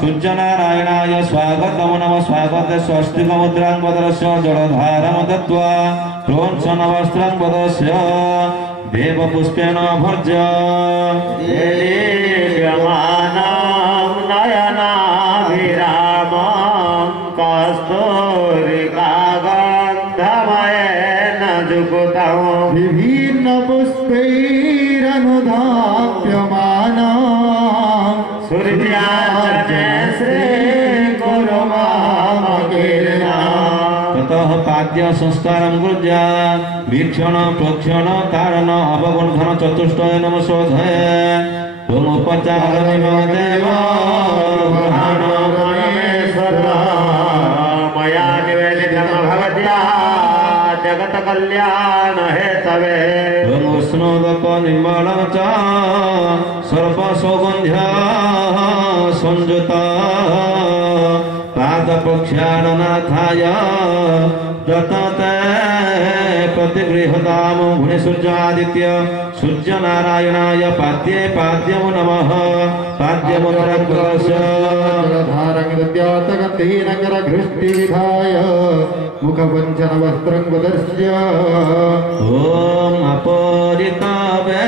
सूर्यनारायणाय स्वागतं नमः स्वागते स्वस्तिकमुद्रां वदस्य जलधारं दत्त्वा प्रोञ्छनवस्त्रं वदस्य देवपुष्पेण भर्ज देदीप्यमानं नयनाभिरामं कस्तूरिकागन्धमयेन जुगुतं विभिन्नपुष्पैरनुधाप्यमानं सूर्याचने श्रीगुरुमामकीर्णा ततः पाद्य संस्कारं कुर्या वीक्षण प्रोक्षण कारण अवगुण्ठन चतुष्टय नमस्वधय त्वमुपचारमिमं देव मया निवेदितं भगवत्या जगत्कल्याण हेतवे त्वमुष्णोदक निर्मलं च सर्वसौगन्ध्या संयुता पादप्रक्षालनाथाय दत्तते प्रतिगृहतां गुणसूर्यादित्य सूर्यनारायणाय पाद्ये पाद्यमो नमः पाद्यमुद्रस्य जलधारङ्गद्यातगन्धीनगरघृष्टिविधाय मुखवञ्चनवस्त्रं वदस्य ॐ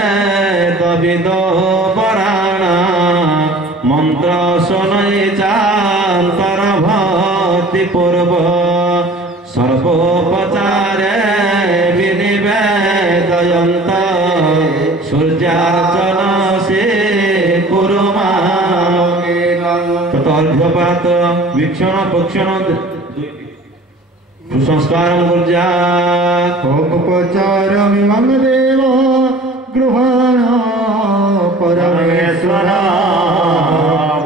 अपरितवेदविदो पराणा मन्त्रशनये चान्तरभक्ति पूर्व सर्वोपचारे विनिवेदयन्त सूर्यार्चन से कुरुमा ततर्घ्यपात वीक्षण पक्षण सुसंस्कारं कुर्या उपचारमिमं देव गृहाण परमेश्वर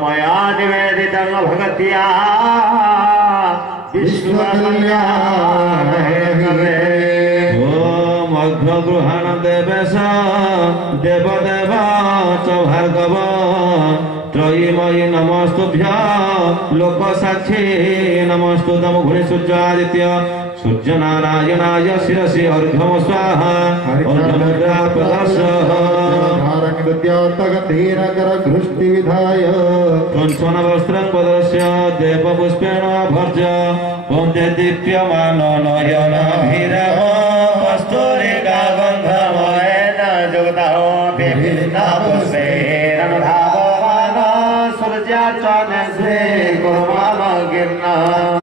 मया निवेदितं भगवत्या विश्वकल्याण हेतवे ओम अग्रगृहाण देवेश देवदेव च भार्गव त्रयीमयी नमस्तुभ्यं लोकसाक्षी नमस्तुतं घुणिसूर्यादित्य सूर्यनारायणाय शिरसि अर्घ्यं स्वाहा अर्घ्यमुद्रा प्रदर्शनगरघृष्टिविधाय कंचनवस्त्रं वदस्य देवपुष्पेण भर्ज वन्दे दीप्यमान नयनाभिरामं